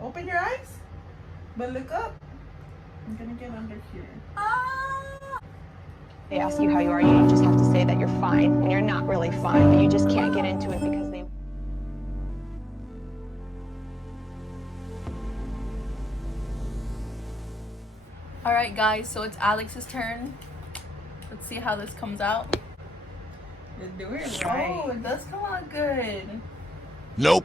Open your eyes, but look up. I'm gonna get under here. They ask you how you are, you just have to say that you're fine, and you're not really fine, but you just can't get into it because they... Alright guys, so it's Alex's turn. Let's see how this comes out. You're doing it right. Oh, it does come out good. Nope.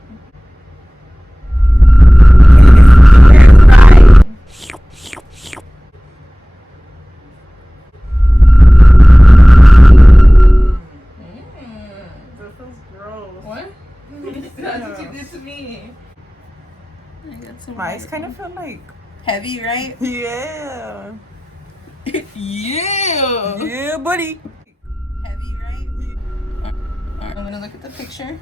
That feels gross. What? That's what you did to me. I got some My eyes kind of feel like heavy, right? yeah. Yeah! Yeah, buddy. Heavy, right? Alright, I'm gonna look at the picture.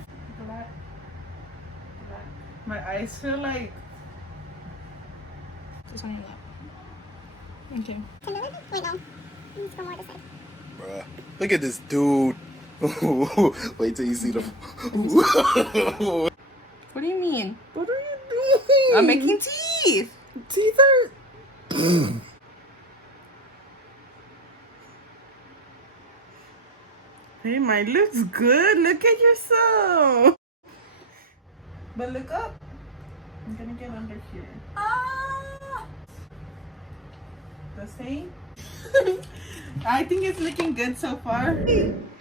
My eyes feel like Just on your lap. Okay. Wait, no. Let's go more this side. Bruh. Look at this dude. Wait till you see the. What do you mean? what are you doing? I'm making teeth! teeth are. Hey, mine looks good. Look at yourself. But look up. I'm gonna get under here. The same. I think it's looking good so far.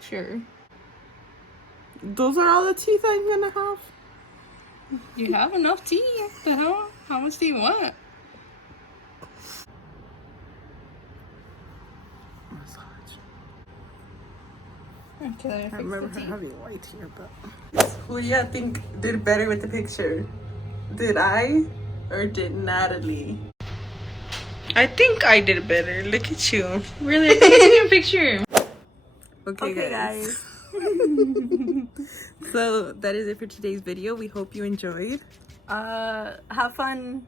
Sure. Those are all the teeth I'm gonna have. You have enough teeth. The hell? How much do you want? Massage. Okay, I remember having white here, but who do you think did better with the picture? Did I or did Natalie? I think I did better. Look at you. Really? I can see your picture. Okay, guys. So that is it for today's video. We hope you enjoyed. Have fun.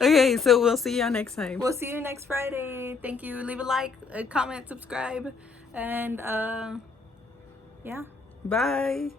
Okay, so we'll see y'all next time. We'll see you next Friday. Thank you. Leave a like, a comment, subscribe, and yeah. Bye.